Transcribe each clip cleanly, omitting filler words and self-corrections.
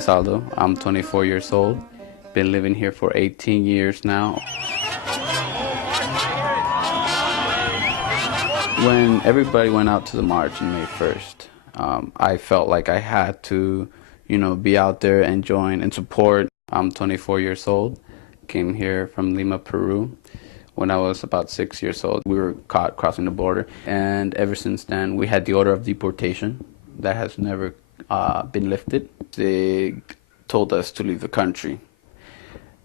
is Aldo. I'm 24 years old. Been living here for 18 years now. When everybody went out to the march on May 1st, I felt like I had to, be out there and join and support. I'm 24 years old. Came here from Lima, Peru. When I was about 6 years old, we were caught crossing the border. And ever since then, we had the order of deportation that has never been lifted. They told us to leave the country.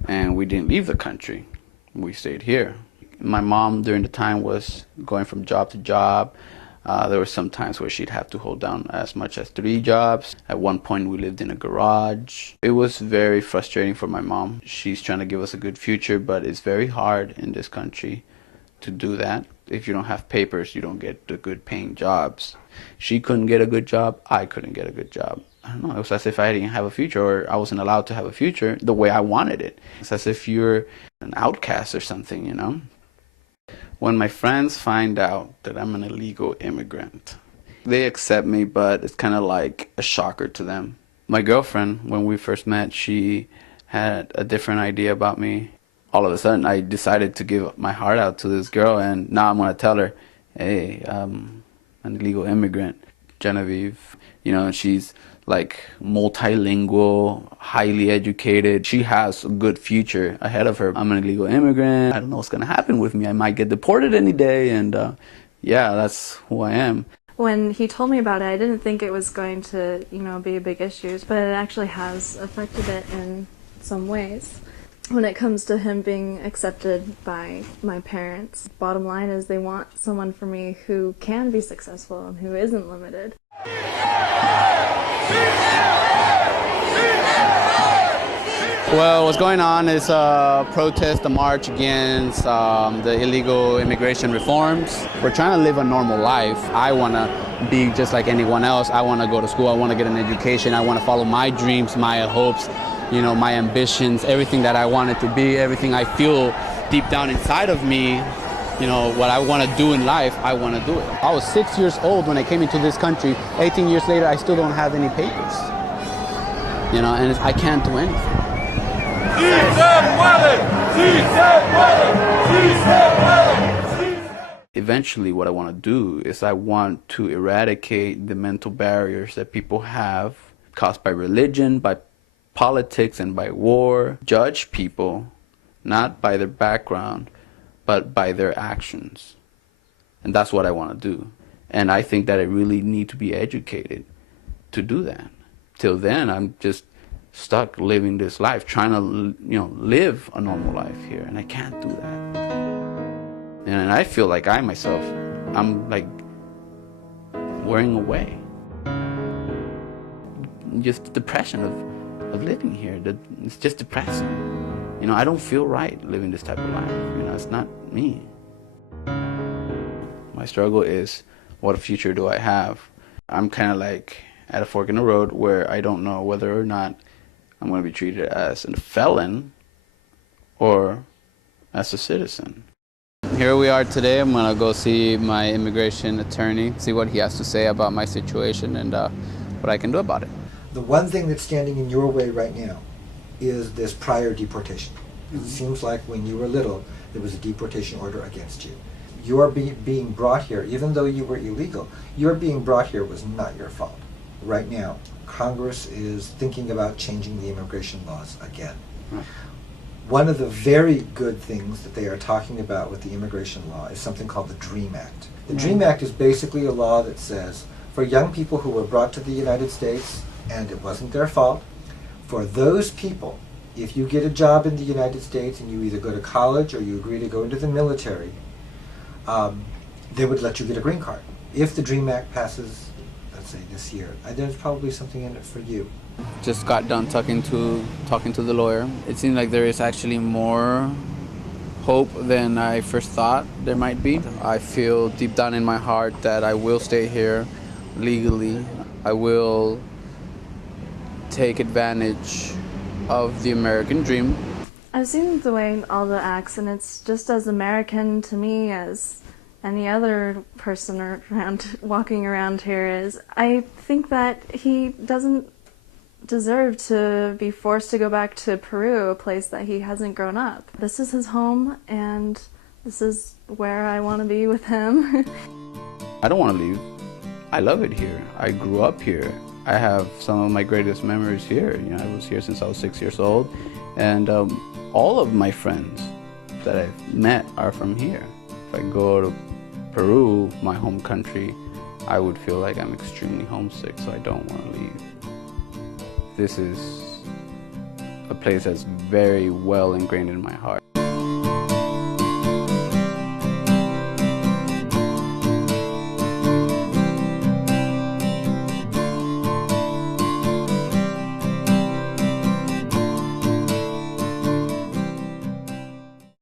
And we didn't leave the country. We stayed here. My mom during the time was going from job to job. There were some times where she'd have to hold down as much as 3 jobs. At one point we lived in a garage. It was very frustrating for my mom. She's trying to give us a good future, but it's very hard in this country to do that. If you don't have papers, you don't get the good paying jobs. She couldn't get a good job, I couldn't get a good job. I don't know, it was as if I didn't have a future, or I wasn't allowed to have a future the way I wanted it. It's as if you're an outcast or something, When my friends find out that I'm an illegal immigrant, they accept me, but it's kind of like a shocker to them. My girlfriend, when we first met, she had a different idea about me. All of a sudden, I decided to give my heart out to this girl, and now I'm going to tell her, hey, I'm an illegal immigrant. Genevieve, she's like multilingual, highly educated. She has a good future ahead of her. I'm an illegal immigrant. I don't know what's gonna happen with me. I might get deported any day, and yeah, that's who I am. When he told me about it, I didn't think it was going to, be a big issue, but it actually has affected it in some ways. When it comes to him being accepted by my parents, bottom line is they want someone for me who can be successful and who isn't limited. Well, what's going on is a protest, a march against the illegal immigration reforms. We're trying to live a normal life. I want to be just like anyone else. I want to go to school. I want to get an education. I want to follow my dreams, my hopes, my ambitions, everything that I want it to be, everything I feel deep down inside of me. What I want to do in life, I want to do it. I was 6 years old when I came into this country. 18 years later, I still don't have any papers. And I can't do anything. Eventually, what I want to do is I want to eradicate the mental barriers that people have caused by religion, by politics, and by war. Judge people not by their background, but by their actions. And that's what I want to do. And I think that I really need to be educated to do that. Till then, I'm just stuck living this life, trying to, live a normal life here, and I can't do that. And I feel like I'm like wearing away. Just the depression of living here, it's just depressing. I don't feel right living this type of life. It's not me. My struggle is, what future do I have? I'm kind of like at a fork in the road where I don't know whether or not I'm going to be treated as a felon or as a citizen. Here we are today. I'm going to go see my immigration attorney, see what he has to say about my situation and what I can do about it. The one thing that's standing in your way right now is this prior deportation. It seems like when you were little, there was a deportation order against you. Your being brought here, even though you were illegal, your being brought here was not your fault. Right now, Congress is thinking about changing the immigration laws again. One of the very good things that they are talking about with the immigration law is something called the DREAM Act. The DREAM Act is basically a law that says, for young people who were brought to the United States and it wasn't their fault, for those people, if you get a job in the United States and you either go to college or you agree to go into the military, they would let you get a green card. If the DREAM Act passes, let's say this year, there's probably something in it for you. Just got done talking to the lawyer. It seems like there is actually more hope than I first thought there might be. I feel deep down in my heart that I will stay here legally. I will take advantage of the American dream. I've seen the way Aldo acts, and it's just as American to me as any other person walking around here is. I think that he doesn't deserve to be forced to go back to Peru, a place that he hasn't grown up. This is his home, and this is where I want to be with him. I don't want to leave. I love it here. I grew up here. I have some of my greatest memories here. You know, I was here since I was 6 years old, and all of my friends that I've met are from here. If I go to Peru, my home country, I would feel like I'm extremely homesick, so I don't want to leave. This is a place that's very well ingrained in my heart.